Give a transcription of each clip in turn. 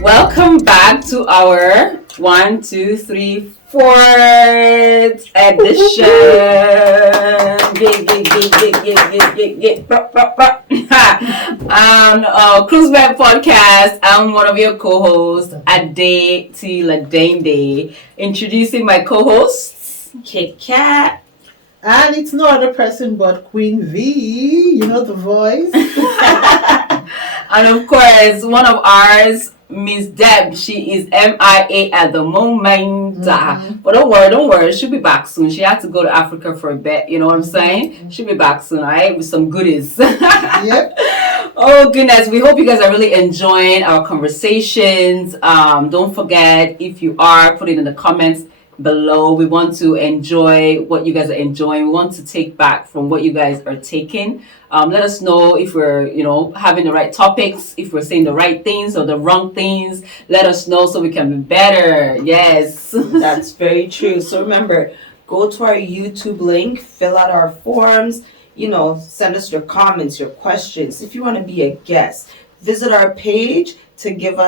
Welcome back to our 4th edition. Cruise Back Podcast. I'm one of your co-hosts, Ade Tiladende. Introducing my co-hosts, Kit Kat. And it's no other person but Queen V. You know the voice. And of course, one of ours, Miss Deb. She is MIA at the moment. But don't worry. She'll be back soon. She had to go to Africa for a bit. You know what I'm saying? She'll be back soon, all right? With some goodies. Yep. Oh, goodness. We hope you guys are really enjoying our conversations. Don't forget, if you are, put it in the comments below. We want to enjoy what you guys are enjoying. We want to take back from what you guys are taking. Let us know if we're, having the right topics, if we're saying the right things or the wrong things. Let us know so we can be better. Yes. That's very true. So remember, go to our YouTube link, fill out our forms, send us your comments, your questions. If you want to be a guest, visit our page to give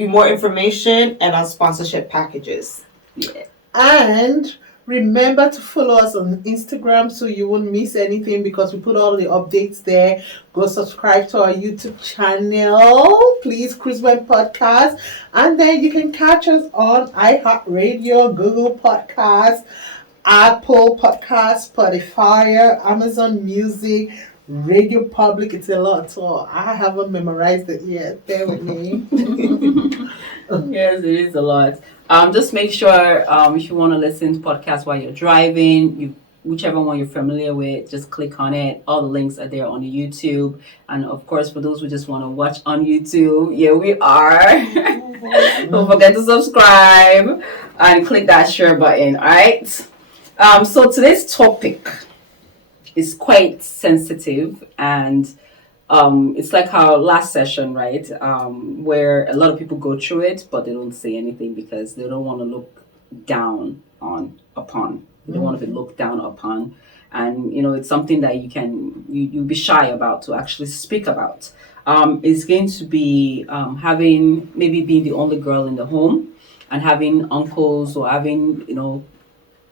you more information and our sponsorship packages. Yeah. And remember to follow us on Instagram so you won't miss anything because we put all the updates there. Go subscribe to our YouTube channel, please, Cruiseweb Podcast. And then you can catch us on iHeartRadio, Google Podcasts, Apple Podcasts, Spotify, Amazon Music, Radio Public. It's a lot, so I haven't memorized it yet. Bear with me. Yes, it is a lot. Just make sure if you want to listen to podcasts while you're driving, whichever one you're familiar with, just click on it. All the links are there on the YouTube. And of course, for those who just want to watch on YouTube, here we are. Don't forget to subscribe and click that share button. All right. So today's topic is quite sensitive, and it's like our last session, right? Where a lot of people go through it, but they don't say anything because they don't want to look down upon. They don't want to be looked down upon, and it's something that you'll be shy about to actually speak about. It's going to be maybe being the only girl in the home, and having uncles or having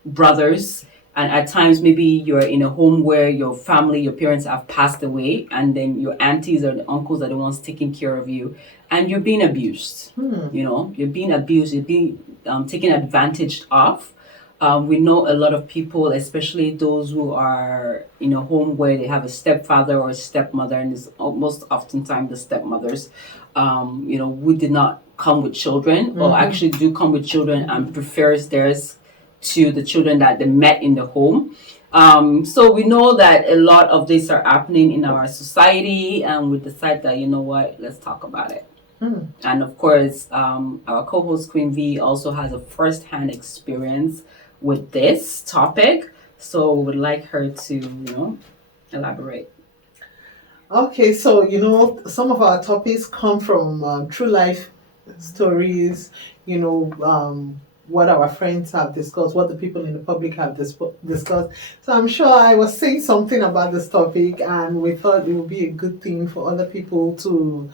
brothers. And at times, maybe you're in a home where your family, your parents have passed away, and then your aunties or the uncles are the ones taking care of you, and you're being abused. You're being abused, you're being taken advantage of. We know a lot of people, especially those who are in a home where they have a stepfather or a stepmother, and it's most oftentimes the stepmothers, who did not come with children, or actually do come with children and prefers theirs to the children that they met in the home. So we know that a lot of this are happening in our society, and we decide that, let's talk about it. And of course, our co-host Queen V also has a first-hand experience with this topic, so we would like her to, elaborate. Okay, so some of our topics come from true life stories, what our friends have discussed, what the people in the public have discussed. So I'm sure I was saying something about this topic, and we thought it would be a good thing for other people to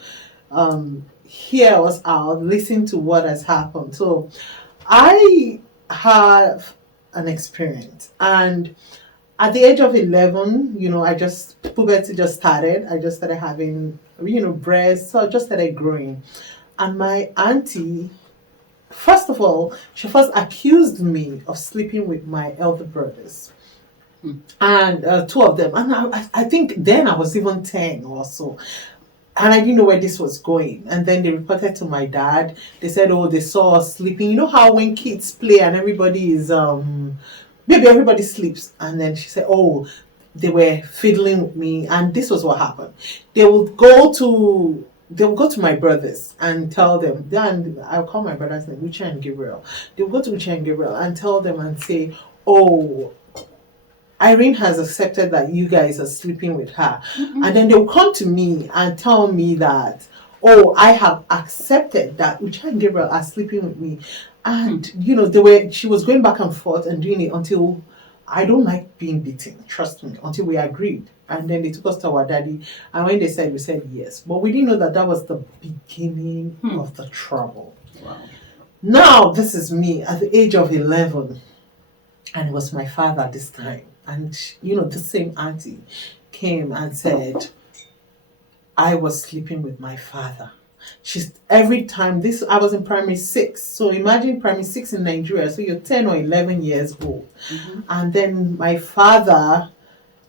hear us out, listen to what has happened. So I have an experience, and at the age of 11, puberty just started. I just started having, breasts, so I just started growing. And my auntie, first of all, she first accused me of sleeping with my elder brothers. And two of them. And I think then I was even 10 or so. And I didn't know where this was going. And then they reported to my dad. They said, they saw us sleeping. You know how when kids play and everybody is, maybe everybody sleeps. And then she said, they were fiddling with me. And this was what happened. They would go to my brothers and tell them, then I'll call my brother's name, Uche and Gabriel. They'll go to Uche and Gabriel and tell them and say, Irene has accepted that you guys are sleeping with her. And then they'll come to me and tell me that, I have accepted that Uche and Gabriel are sleeping with me. And, she was going back and forth and doing it until I don't like being beaten, trust me, until we agreed And then they took us to our daddy. And when they said, we said yes. But we didn't know that that was the beginning of the trouble. Wow. Now, this is me at the age of 11. And it was my father this time. And, you know, the same auntie came and said, I was sleeping with my father. She's every time this I was in primary 6. So imagine primary 6 in Nigeria. So you're 10 or 11 years old. And then my father,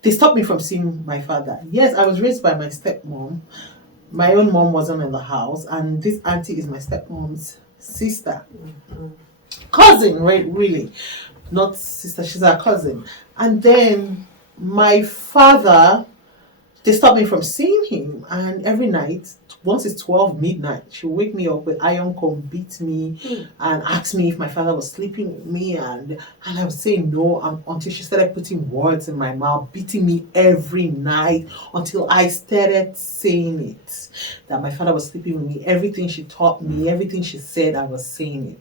they stopped me from seeing my father. Yes, I was raised by my stepmom. My own mom wasn't in the house, and this auntie is my stepmom's sister. Cousin, right? Really. Not sister, she's our cousin. And then my father, they stopped me from seeing him. And every night, once it's 12 midnight, she'll wake me up with iron comb, beat me, and ask me if my father was sleeping with me. And I would say no until she started putting words in my mouth, beating me every night until I started saying it. That my father was sleeping with me. Everything she taught me, everything she said, I was saying it.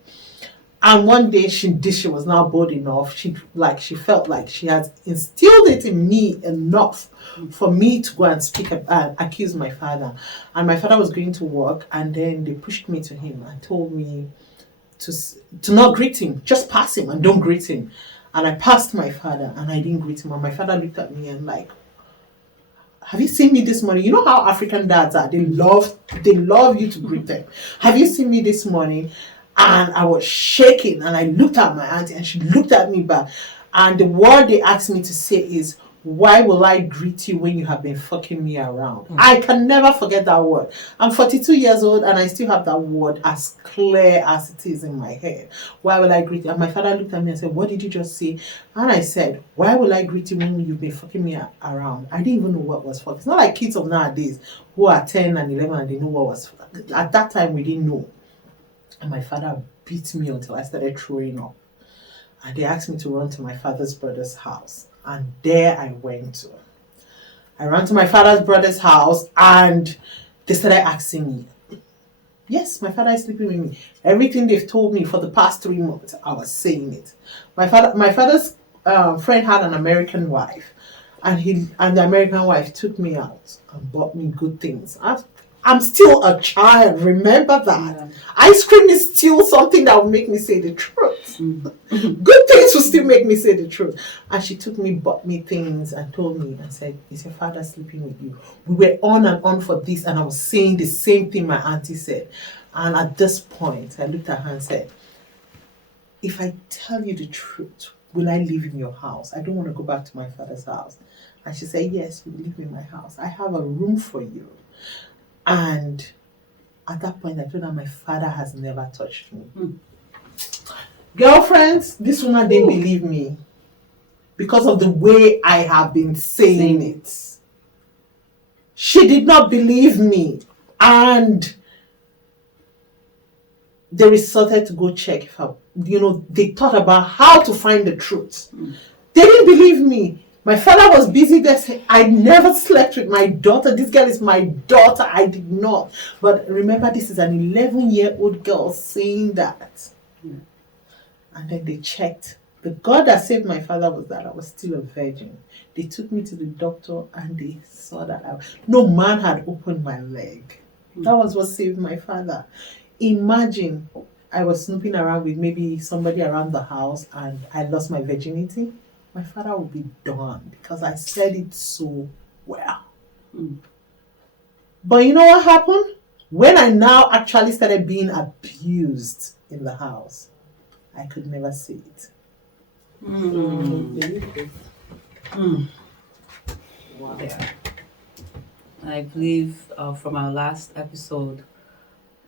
And one day she was now bold enough. She felt like she had instilled it in me enough for me to go and speak and accuse my father. And my father was going to work, and then they pushed me to him and told me to not greet him, just pass him and don't greet him. And I passed my father and I didn't greet him. And my father looked at me and like, have you seen me this morning? You know how African dads are. They love you to greet them. Have you seen me this morning? And I was shaking, and I looked at my auntie, and she looked at me back. And the word they asked me to say is, why will I greet you when you have been fucking me around? I can never forget that word. I'm 42 years old, and I still have that word as clear as it is in my head. Why will I greet you? And my father looked at me and said, what did you just say? And I said, why will I greet you when you've been fucking me around? I didn't even know what was fuck. It's not like kids of nowadays who are 10 and 11 and they know what was fuck. At that time, we didn't know. And my father beat me until I started throwing up. And they asked me to run to my father's brother's house. And there I went to. I ran to my father's brother's house, and they started asking me. Yes, my father is sleeping with me. Everything they've told me for the past 3 months, I was saying it. My father's friend had an American wife. And the American wife took me out and bought me good things. I'm still a child, remember that. Yeah. Ice cream is still something that will make me say the truth. Good things will still make me say the truth. And she took me, bought me things, and told me, and said, is your father sleeping with you? We were on and on for this, and I was saying the same thing my auntie said. And at this point, I looked at her and said, if I tell you the truth, will I live in your house? I don't want to go back to my father's house. And she said, yes, you will live in my house. I have a room for you. And at that point, I told her my father has never touched me. Girlfriends, this woman didn't believe me because of the way I have been saying it. She did not believe me. And they resorted to go check if they thought about how to find the truth. They didn't believe me. My father was busy there saying, I never slept with my daughter. This girl is my daughter. I did not. But remember, this is an 11-year-old girl saying that. And then they checked. The God that saved my father was that I was still a virgin. They took me to the doctor and they saw that no man had opened my leg. That was what saved my father. Imagine I was snooping around with maybe somebody around the house and I lost my virginity. My father would be done because I said it so well. But you know what happened? When I now actually started being abused in the house, I could never see it. Wow. Yeah. I believe from our last episode,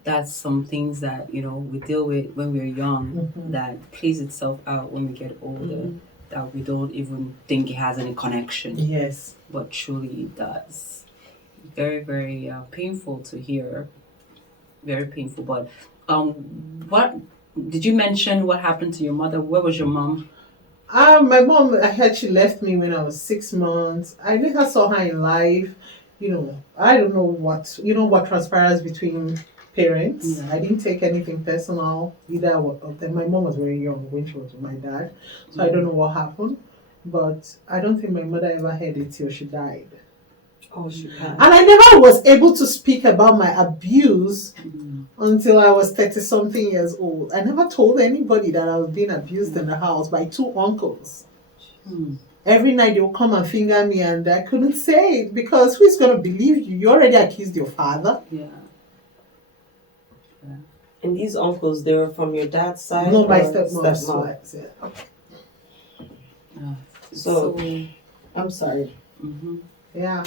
that's some things that we deal with when we're young that plays itself out when we get older. That we don't even think it has any connection. Yes. But truly it does. Very, very painful to hear. Very painful. But what did you mention what happened to your mother? Where was your mom? My mom, I heard she left me when I was 6 months. I never saw her in life. I don't know what transpires between parents. I didn't take anything personal either of them. My mom was very young when she was with my dad, so I don't know what happened. but I don't think my mother ever heard it till she died. Oh, she passed. And I never was able to speak about my abuse Mm. until I was 30 something years old. I never told anybody that I was being abused in the house by two uncles. Mm. Every night they would come and finger me, and I couldn't say it because who's going to believe you? You already accused your father. Yeah. And these uncles, they were from your dad's side? No, my or stepmom's side. Yeah. So, I'm sorry. Mhm. Yeah.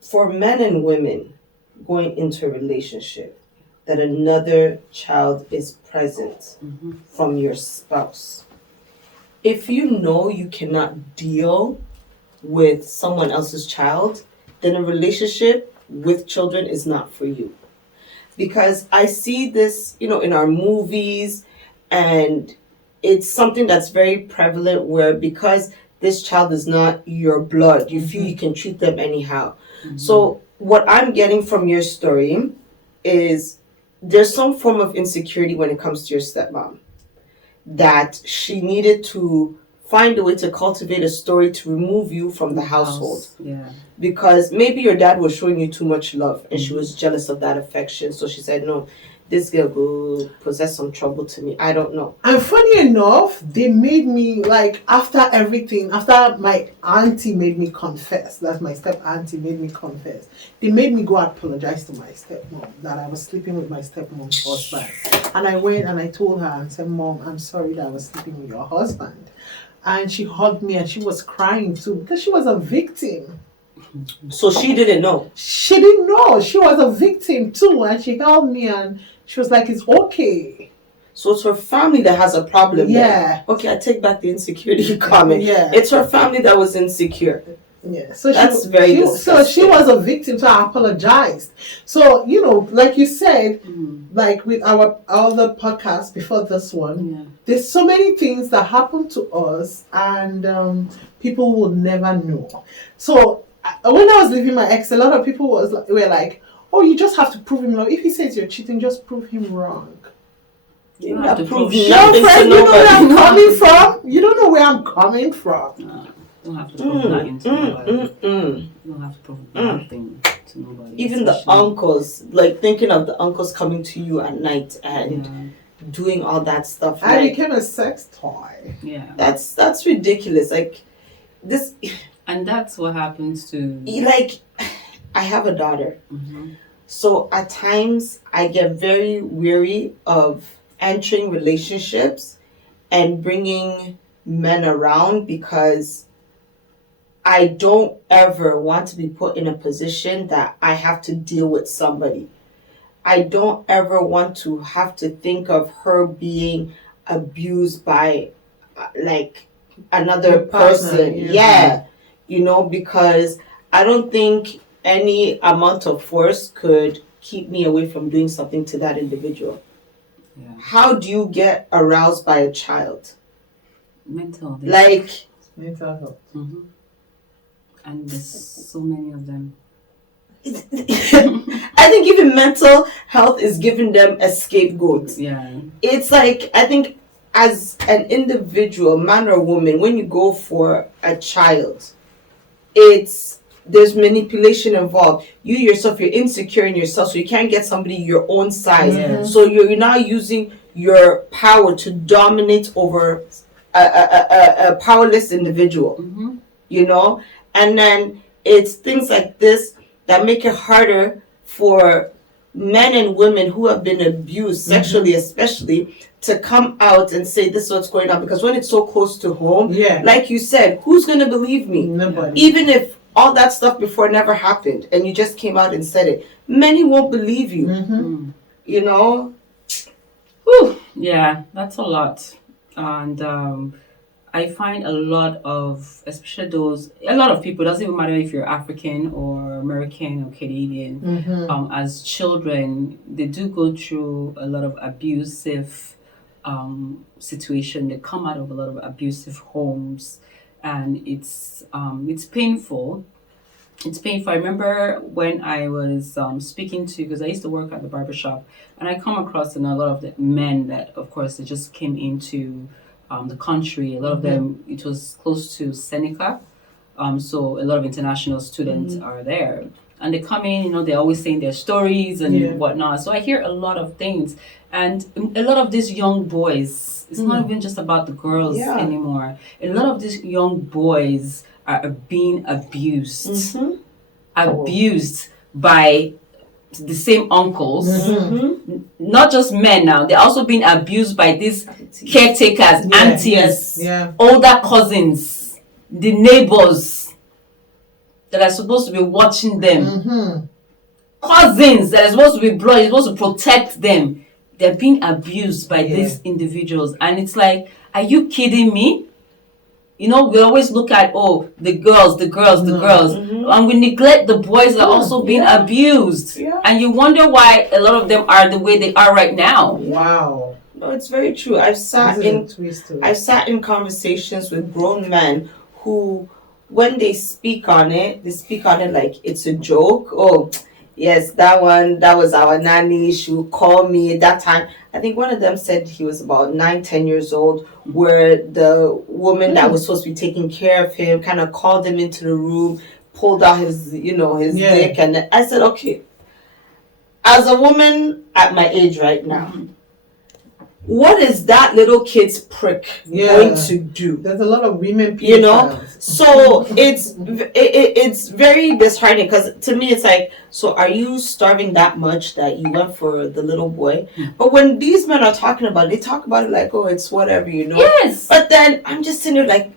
For men and women going into a relationship, that another child is present Mhm. from your spouse. If you know you cannot deal with someone else's child, then a relationship with children is not for you. Because I see this, in our movies, and it's something that's very prevalent where because this child is not your blood, you feel you can treat them anyhow. So what I'm getting from your story is there's some form of insecurity when it comes to your stepmom, that she needed to find a way to cultivate a story to remove you from the household. Yeah. Because maybe your dad was showing you too much love and she was jealous of that affection. So she said, no, this girl will possess some trouble to me. I don't know. And funny enough, they made me, like, after everything, after my auntie made me confess, that's my step auntie made me confess, they made me go and apologize to my stepmom that I was sleeping with my stepmom's husband. And I went and I told her and said, Mom, I'm sorry that I was sleeping with your husband. And she hugged me and she was crying too because she was a victim. So she didn't know. She didn't know. She was a victim too. And she held me and she was like, it's okay. So it's her family that has a problem. Yeah. Okay, I take back the insecurity comment. Yeah. It's her family that was insecure. Yeah. So That's very disgusting. So she was a victim, so I apologized. So, like you said, like with our other podcast before this one, Yeah. there's so many things that happen to us and people will never know. So when I was leaving my ex, a lot of people were like, oh, you just have to prove him wrong. If he says you're cheating, just prove him wrong. You don't have to prove nothing Friend, to you know where nobody. I'm coming from? You don't know where I'm coming from. Don't have to prove nothing to nobody. You don't have to prove nothing to nobody. Even the especially- uncles, like thinking of the uncles coming to you at night and Yeah. doing all that stuff. I like, became a sex toy. Yeah. that's ridiculous. Like this, And that's what happens to. like I have a daughter. Mhm. So at times I get very weary of entering relationships and bringing men around because I don't ever want to be put in a position that I have to deal with somebody. I don't ever want to have to think of her being abused by like another Your partner, person. yeah. Because I don't think any amount of force could keep me away from doing something to that individual. Yeah. How do you get aroused by a child? Mental. Like, Mental health. Mhm. And there's so many of them. I think even mental health is giving them a scapegoat. Yeah. It's like, I think as an individual, man or woman, when you go for a child, there's manipulation involved. You yourself, you're insecure in yourself, so you can't get somebody your own size. Yeah. So you're now using your power to dominate over a powerless individual, Mhm. And then it's things like this that make it harder for men and women who have been abused sexually, especially, to come out and say this is what's going on. Because when it's so close to home, Yeah. like you said, who's gonna believe me? Nobody. Even if all that stuff before never happened and you just came out and said it, many won't believe you. Mm-hmm. You know? Whew. Yeah, that's a lot. And I find a lot of, especially a lot of people, doesn't even matter if you're African or American or Canadian, Mm-hmm. as children, they do go through a lot of abusive situation. They come out of a lot of abusive homes, and it's painful. It's painful. I remember when I was speaking to, because I used to work at the barbershop, and I come across a lot of the men that, of course, they just came into the country. A lot of them, it was close to Seneca. So a lot of international students are there. And they come in, they're always saying their stories and whatnot. So I hear a lot of things. And a lot of these young boys, it's not even just about the girls anymore. A lot of these young boys are being abused. Abused by the same uncles. Not just men now. They're also being abused by these caretakers, aunties, older cousins, the neighbors that are supposed to be watching them. Cousins that are supposed to be blood, supposed to protect them. They're being abused by these individuals. And it's like, are you kidding me? We always look at, the girls. And we neglect the boys that are also being abused. And you wonder why a lot of them are the way they are right now. Wow. No, it's very true. I've sat in conversations with grown men who, when they speak on it like it's a joke. Oh, yes, that was our nanny. She would call me at that time. I think one of them said he was about 9-10 years old, where the woman that was supposed to be taking care of him kind of called him into the room, pulled out his dick, and I said, okay, as a woman at my age right now, what is that little kid's prick going to do? There's a lot of women people. So it's very disheartening, because to me it's like, so are you starving that much that you went for the little boy? But when these men are talking about it, they talk about it like, oh, it's whatever, Yes. But then I'm just sitting there like,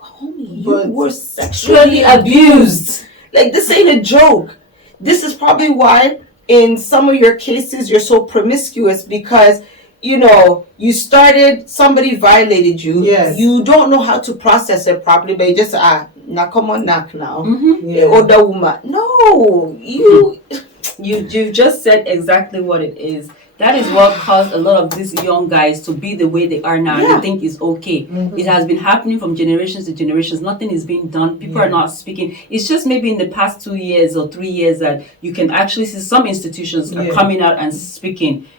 homie, you were sexually abused. Like, this ain't a joke. This is probably why in some of your cases you're so promiscuous, because you started, somebody violated you. Yes. You don't know how to process it properly, but you just, come on, knock now. Older woman. No, You've just said exactly what it is. That is what caused a lot of these young guys to be the way they are now. They think it's okay. It has been happening from generations to generations. Nothing is being done. People are not speaking. It's just maybe in the past 2 years or 3 years that you can actually see some institutions are coming out and speaking.